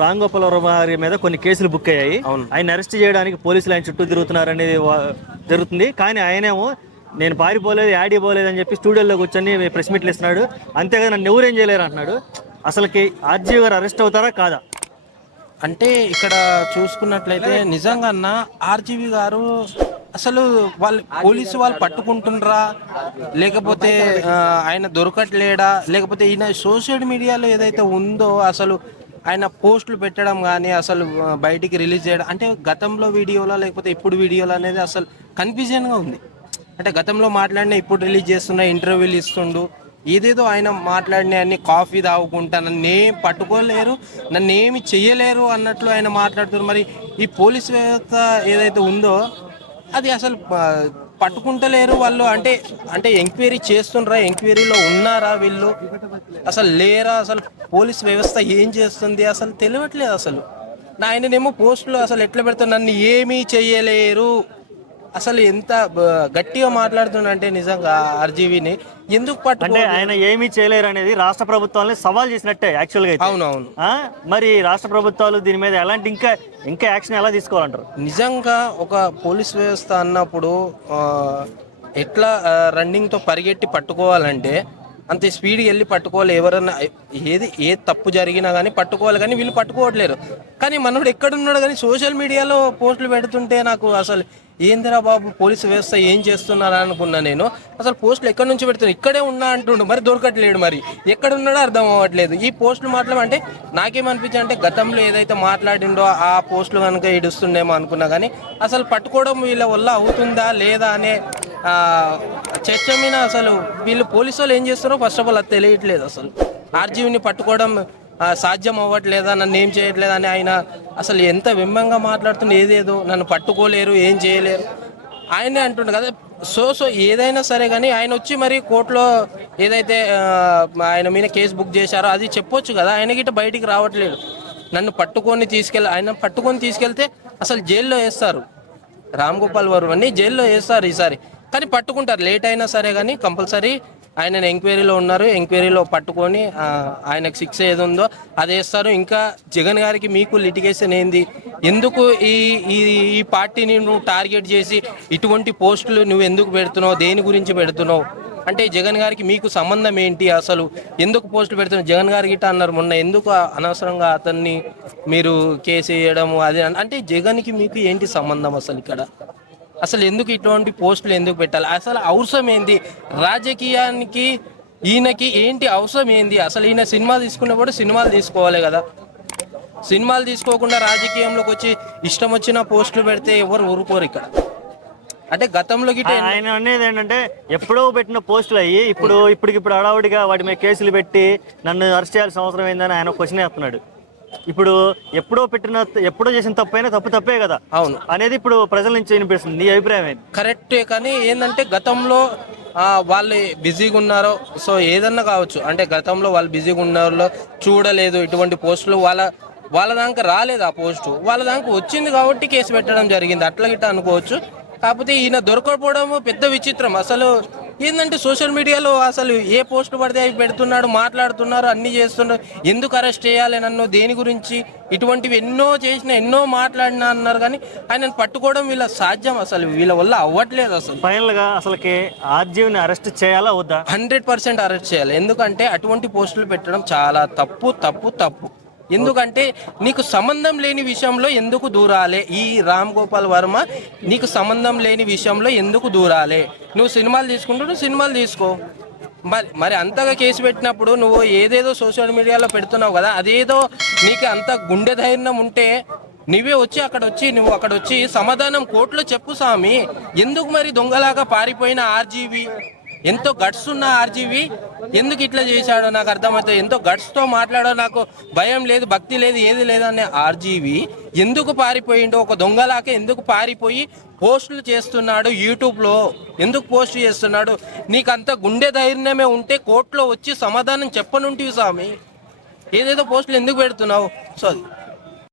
రామ్ గోపాల్ వర్మ గారి మీద కొన్ని కేసులు బుక్ అయ్యాయి. ఆయన అరెస్ట్ చేయడానికి పోలీసులు ఆయన చుట్టూ తిరుగుతున్నారు అనేది జరుగుతుంది. కానీ ఆయనేమో నేను పారిపోలేదు, యాడీ పోలేదు అని చెప్పి స్టూడియోలో కూర్చొని ప్రెస్ మీట్లు ఇస్తున్నాడు. అంతేగా నన్ను ఎవరేం చేయలేరు అంటున్నాడు. అసలుకి ఆర్జీవి గారు అరెస్ట్ అవుతారా కాదా? అంటే ఇక్కడ చూసుకున్నట్లయితే నిజంగా అన్న ఆర్జీవి గారు అసలు పోలీసు వాళ్ళు పట్టుకుంటుండ్రా, లేకపోతే ఆయన దొరకట్లేడా, లేకపోతే ఈయన సోషల్ మీడియాలో ఏదైతే ఉందో అసలు ఆయన పోస్టులు పెట్టడం కానీ అసలు బయటికి రిలీజ్ చేయడం అంటే గతంలో వీడియోలో లేకపోతే ఇప్పుడు వీడియోలో అనేది అసలు కన్ఫ్యూజన్గా ఉంది. అంటే గతంలో మాట్లాడిన ఇప్పుడు రిలీజ్ చేస్తున్న ఇంటర్వ్యూలు ఇస్తుండు, ఏదేదో ఆయన మాట్లాడిన అన్ని కాఫీ తాగుకుంటా నన్నేం పట్టుకోలేరు, నన్ను ఏమి చెయ్యలేరు అన్నట్లు ఆయన మాట్లాడుతున్నారు. మరి ఈ పోలీస్ వ్యవస్థ ఏదైతే ఉందో అది అసలు పట్టుకుంటలేరు వాళ్ళు. అంటే అంటే ఎంక్వైరీ చేస్తుండ్రా, ఎంక్వైరీలో ఉన్నారా వీళ్ళు, అసలు లేరా, అసలు పోలీస్ వ్యవస్థ ఏం చేస్తుంది అసలు తెలియట్లేదు. అసలు ఆయననేమో పోస్టులు అసలు ఎట్లా పెడతారు, నన్ను ఏమీ చెయ్యలేరు, అసలు ఎంత గట్టిగా మాట్లాడుతుండే నిజంగా ఆర్జీవీని ఎందుకు అంటే ఆయన ఏమీ చేయలేరు అనేది రాష్ట్ర ప్రభుత్వాలని సవాల్ చేసినట్టే యాక్చువల్ గా. అవునవును. మరి రాష్ట్ర ప్రభుత్వాలు దీని మీద ఎలాంటి ఇంకా యాక్షన్ ఎలా తీసుకోవాలంటారు? నిజంగా ఒక పోలీస్ వ్యవస్థ అన్నప్పుడు ఎట్లా రన్నింగ్ తో పరిగెట్టి పట్టుకోవాలంటే అంత స్పీడ్కి వెళ్ళి పట్టుకోవాలి. ఎవరన్నా ఏ తప్పు జరిగినా కానీ పట్టుకోవాలి, కానీ వీళ్ళు పట్టుకోవట్లేరు. కానీ మనోడు ఎక్కడున్నాడు కానీ సోషల్ మీడియాలో పోస్టులు పెడుతుంటే నాకు అసలు ఏందిరా బాబు పోలీసు వ్యవస్థ ఏం చేస్తున్నారా అనుకున్నా నేను. అసలు పోస్టులు ఎక్కడి నుంచి పెడుతున్నా, ఇక్కడే ఉన్నా అంటుండు, మరి దొరకట్లేడు, మరి ఎక్కడున్నాడో అర్థం అవ్వట్లేదు. ఈ పోస్టులు మాట్లాడంటే నాకేమనిపించింది అంటే గతంలో ఏదైతే మాట్లాడిండో ఆ పోస్టులు కనుక ఇడుస్తుండేమో అనుకున్నా, కానీ అసలు పట్టుకోవడం వీళ్ళ వల్ల అవుతుందా లేదా అనే చర్చ మీద అసలు వీళ్ళు పోలీసు వాళ్ళు ఏం చేస్తారో ఫస్ట్ ఆఫ్ ఆల్ అది తెలియట్లేదు. అసలు ఆర్జీవిని పట్టుకోవడం సాధ్యం అవ్వట్లేదా, నన్ను ఏం చేయట్లేదు అని ఆయన అసలు ఎంత విమ్మంగా మాట్లాడుతున్న, ఏదేదో నన్ను పట్టుకోలేరు, ఏం చేయలేరు ఆయనే అంటుండే కదా. సో ఏదైనా సరే కానీ ఆయన వచ్చి మరి కోర్టులో ఏదైతే ఆయన మీద కేసు బుక్ చేశారో అది చెప్పొచ్చు కదా. ఆయన గిట్ట బయటికి రావట్లేదు. నన్ను ఆయన పట్టుకొని తీసుకెళ్తే అసలు జైల్లో వేస్తారు, రామ్ గోపాల్ వర్మని జైల్లో వేస్తారు ఈసారి. కానీ పట్టుకుంటారు, లేట్ అయినా సరే కానీ కంపల్సరీ ఆయన ఎంక్వైరీలో ఉన్నారు, ఎంక్వైరీలో పట్టుకొని ఆయనకు శిక్ష ఏది ఉందో అది వేస్తారు. ఇంకా జగన్ గారికి మీకు లిటిగేషన్ ఏంది, ఎందుకు ఈ పార్టీని నువ్వు టార్గెట్ చేసి ఇటువంటి పోస్టులు నువ్వు ఎందుకు పెడుతున్నావు, దేని గురించి పెడుతున్నావు అంటే జగన్ గారికి మీకు సంబంధం ఏంటి, అసలు ఎందుకు పోస్టులు పెడుతున్నావు? జగన్ గారికి ఇట్లా అన్నారు మొన్న, ఎందుకు అనవసరంగా అతన్ని మీరు కేసు వేయడము అది అంటే జగన్కి మీకు ఏంటి సంబంధం అసలు ఇక్కడ? అసలు ఎందుకు ఇటువంటి పోస్టులు ఎందుకు పెట్టాలి? అసలు అవసరం ఏంది రాజకీయానికి, ఈయనకి ఏంటి అవసరం ఏంది? అసలు ఈయన సినిమా తీసుకున్నప్పుడు సినిమాలు తీసుకోవాలి కదా, సినిమాలు తీసుకోకుండా రాజకీయంలోకి వచ్చి ఇష్టం వచ్చిన పోస్టులు పెడితే ఎవరు ఊరుకోరు ఇక్కడ. అంటే గతంలో ఆయన అనేది ఏంటంటే ఎప్పుడో పెట్టిన పోస్టులు అయ్యి ఇప్పటికిప్పుడు హడావుడిగా వాటి మీద కేసులు పెట్టి నన్ను అరెస్ట్ చేయాల్సిన అవసరం ఏందని ఆయన క్వశ్చన్ వేస్తున్నాడు. ఇప్పుడు ఎప్పుడో చేసిన తప్పైనా తప్పే కదా అవును అనేది ఇప్పుడు ప్రజల నుంచి వినిపిస్తుంది. నీ అభిప్రాయం ఏంటి? కరెక్టే, కానీ ఏంటంటే గతంలో వాళ్ళు బిజీగా ఉన్నారో, సో ఏదన్నా కావచ్చు, అంటే గతంలో వాళ్ళు బిజీగా ఉన్నారో చూడలేదు ఇటువంటి పోస్టులు, వాళ్ళ దాకా రాలేదు, ఆ పోస్టు వాళ్ళ దాకా వచ్చింది కాబట్టి కేసు పెట్టడం జరిగింది, అట్లా గిట్ట అనుకోవచ్చు. కాకపోతే ఈయన దొరకపోవడం పెద్ద విచిత్రం. అసలు ఏంటంటే సోషల్ మీడియాలో అసలు ఏ పోస్టు పడితే అవి పెడుతున్నాడు, మాట్లాడుతున్నారు, అన్ని చేస్తున్నారు. ఎందుకు అరెస్ట్ చేయాలి నన్ను, దేని గురించి, ఇటువంటివి ఎన్నో చేసిన ఎన్నో మాట్లాడినా అన్నారు. కానీ ఆయనను పట్టుకోవడం వీళ్ళ సాధ్యం అసలు వీళ్ళ వల్ల అవ్వట్లేదు. అసలు ఫైనల్ గా అసలుకి ఆర్జీవిని అరెస్ట్ చేయాలా వద్దా? 100% అరెస్ట్ చేయాలి. ఎందుకంటే అటువంటి పోస్టులు పెట్టడం చాలా తప్పు. ఎందుకంటే నీకు సంబంధం లేని విషయంలో ఎందుకు దూరాలే? ఈ రామ్ గోపాల్ వర్మ నీకు సంబంధం లేని విషయంలో ఎందుకు దూరాలే? నువ్వు సినిమాలు తీసుకుంటూ సినిమాలు తీసుకో, మరి అంతగా కేసు పెట్టినప్పుడు నువ్వు ఏదేదో సోషల్ మీడియాలో పెడుతున్నావు కదా, అదేదో నీకు అంత గుండె ధైర్యం ఉంటే నువ్వు అక్కడ వచ్చి సమాధానం కోర్టులో చెప్పు స్వామి. ఎందుకు మరి దొంగలాగా పారిపోయిన ఆర్జీవి, ఎంతో గట్స్ ఉన్న ఆర్జీవి ఎందుకు ఇట్లా చేశాడో నాకు అర్థమవుతుంది. ఎంతో గట్స్తో మాట్లాడో, నాకు భయం లేదు, భక్తి లేదు, ఏది లేదనే ఆర్జీవి ఎందుకు పారిపోయిండో, ఒక దొంగలాగా ఎందుకు పారిపోయి పోస్టులు చేస్తున్నాడు, యూట్యూబ్లో ఎందుకు పోస్ట్ చేస్తున్నాడు? నీకు అంత గుండె ధైర్యమే ఉంటే కోర్టులో వచ్చి సమాధానం చెప్పనుంటివి స్వామి, ఏదేదో పోస్టులు ఎందుకు పెడుతున్నావు? సో